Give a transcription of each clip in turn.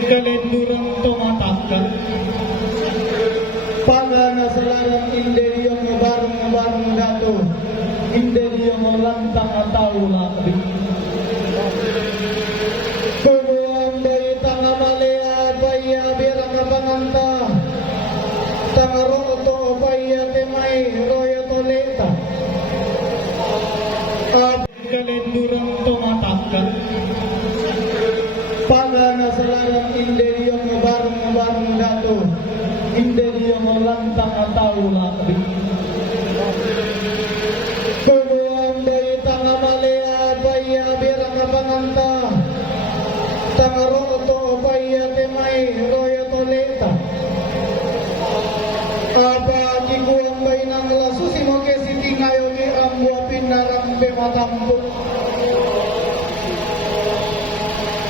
Kalendurang tumatakal. Pagana selarang inderi yang bareng-bareng dato. Inderi yang lantang atau labi. Kubuang dari tanga malea paya birang panganta. Tanga roto paya temai roya toleta. Kalendurang tumatakal. Pagana selarang inderi yang bareng-bareng dato. Inderi yang lantang atau labi. Kubuang dari tanga malea paya birang panganta. Tanga roto paya temai roya toleta. Apa kikuang bay ng laso si mo kesi tingayo ni amwa pinarambe matampo.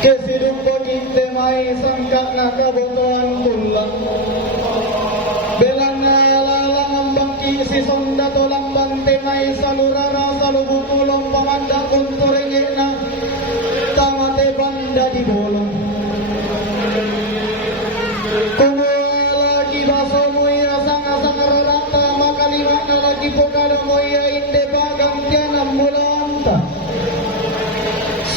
Kesi dumpo kite may sangka na kabotoan tulang. Belang na lalang ang bangki si sonda tolang bante may salurara salubutulong panganda kunturingi na tamate banda di bolong. Lagi baso mo ya sang-sang rarata makalima na lagi pokado mo ya inde bagang tianam mulanta.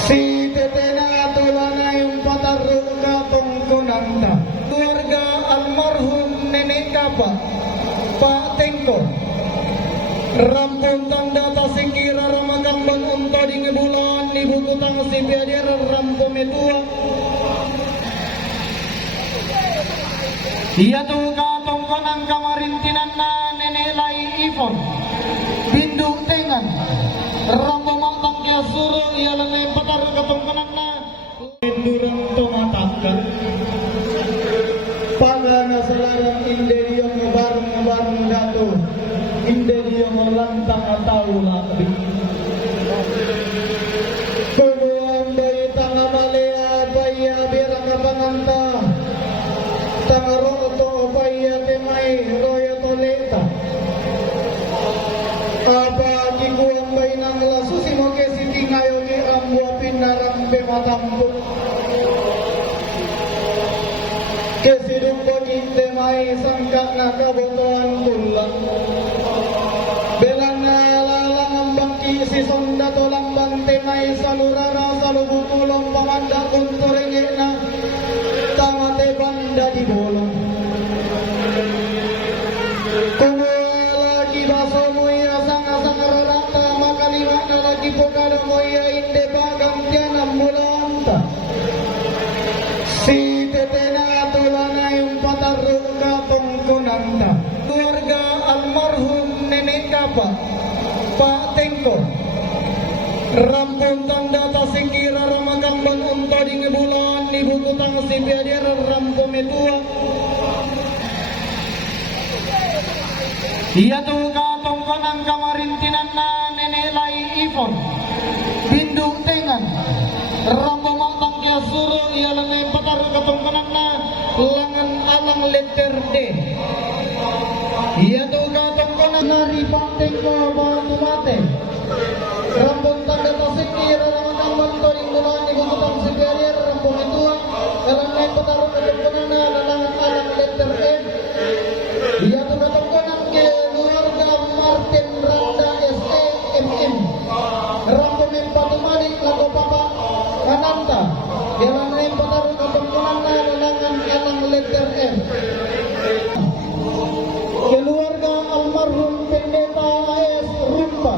Si tete na tula na yung patarong katong kunanta. Keluarga almarhum nenek kapa Pak Tengko rampun tanda tasikira ramagang unta di ngebulan ibu kutang si biadir rampo metua. Iya tuh katong konang kamarintinan na nenelai ipon bindung tengan rambo matang kaya suruh iya lanay patar katong konang na durang tumatakal. Pagana selarang inderi yang bareng-bareng dato. Inderi yang lantang atau labi. Kubuang dari tanga malea paya birang panganta. Tanga roto paya temai roya toleta. Apa kikuang bay ng laso si mo kesi tingayo ni amwa pinarambe matampo. Kesi dumpo kite may sangka na kabotoan tulang. Belang na lalang ang bangki si sonda tolang bante may salurara salubutulong panganda kunturingi na tamate banda di bolong. Lagi baso mo ya sang-sang rarata makalima na lagi pokado mo ya inde bagang tianam mulanta. Si tete na tula na yung patarong katong kunanta. Keluarga almarhum nenek kapa Pak Tengko rampun tanda tasikira ramagang unta di ngebulan ibu kutang si biadir rampo metua. Iya tuh katong konang kamarintinan na nenelai ipon bindung tengan rambo matang kaya suruh iya lanay patar katong konang na langan alang letter D. Iya tuh katong konang nari panteng ko baru mate rambon tanda tasikira ramagang unta di ngebulan ibu kutang si biadir rampo metua. Lanay patar katong konang na langan alang letter M. Iya tuh katong konang keluarga Martin Randa SEMM rampo mempatumani lago papa kananta jalan lain pataru kapempunan na lalangan alang letter M. Keluarga almarhum Pendeta AS Rumpa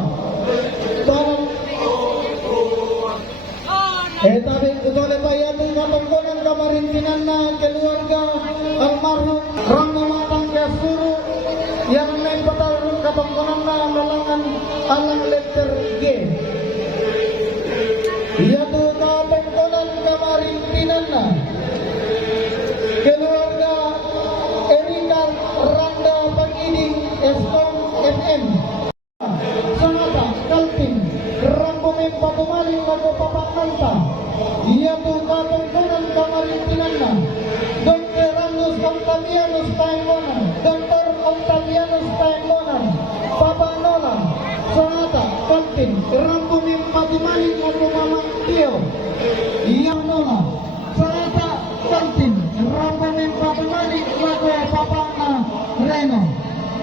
barang tapi utole payatu kapempunan kamarintinan na keluarga almarhum Rangga Matang Kasuru yang lain pataru kapempunan na lalangan alang letter G. Iya tuh kapempunan kamarintinan na keluarga Erika Randa Pangiding Eskom MM Sanata Kalpin Rambo Mempatumali Lago Papak Nanta. Iya tuh kapempunan kamarintinan na Dr. Randus Octavianus Taimonan Dr. Octavianus Taimonan Papa Nolan Sanata Kalpin Rambo Mempatumali Lago Papak Tio. Iya Nolan Sanata Kalpin balik lagu papak na Reno.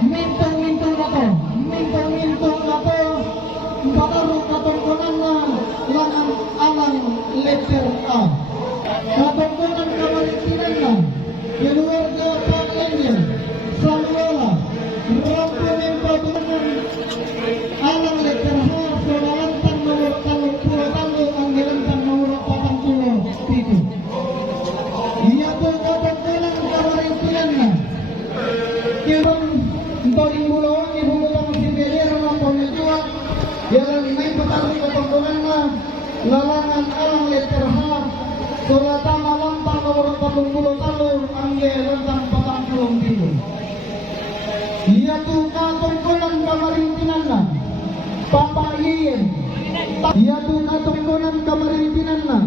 Mintong-mintong na to. Mintong-mintong na to. Patarong katungkunan na langang alang letter A. Katungkunan kamalitinan na. Keluarga Panglenye. Saluala. Rampunin patunan alang letter H. Sulawantang nomor 30 ang nilantang nomor 47. Iya po katungkunan kamalitinan na. Kibang Toling Bulawan Ibu Butang Sibelier Lampaunya Jua Jalan Main Petarung Ketungkunan na Lalangan Alang Letter H Suratama Lantang nomor 40 Angge Lentang 43. Iya tu katungkunan kamarintinan na Papa Iyen. Iya tu katungkunan kamarintinan na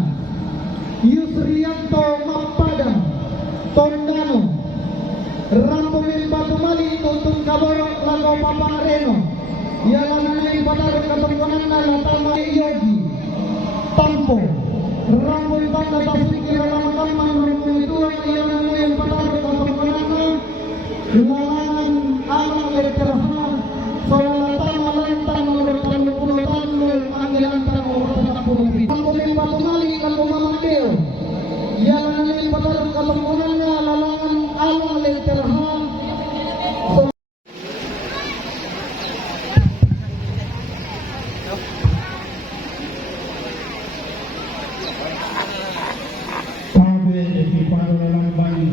Yusrianto Mapada Tondano Rampumin Batumali Tutun Kaborok Lago Papa Reno. Ialah nanay patarong katungkunan na Latama Yogi Tampo Rampun Tanda Tasukir Ramakaman Rampun itu ialah nanay patarong katungkunan na Lalangan Alang Letter H Solatama Lentang nomor 30 Anggilan nomor 40. Rampumin Batumali Lago Mamang Deo. Ialah nanay patarong katungkunan na Lalangan Alang Letter H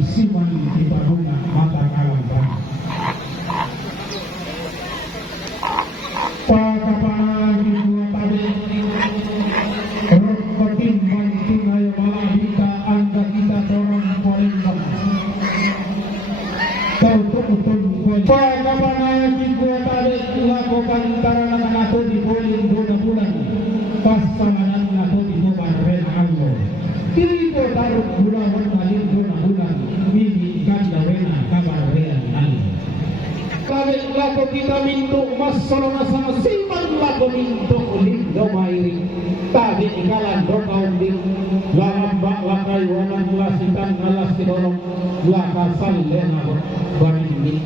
Siman di Baguna mata kalambang. Pagkapangalan di dua tabi, Rokotin bantu ngayo malah kita angga kita orang Palembang. Kau tukutun pagkapangalan di dua tabi lakukan tarangan nato di Poling 2 bulan. Pasangan nato di Barren Allah. Kiri ko taruh bulan malin 2 bulan. Bini ganda wena kabar rean nani. Kabel lako kita minto mas solona sama siman lako minto ulindo mairi. Tadi ikalan do kaunding lamambak lakai wanang lasitan ngalas tidorong lakasan lena barini.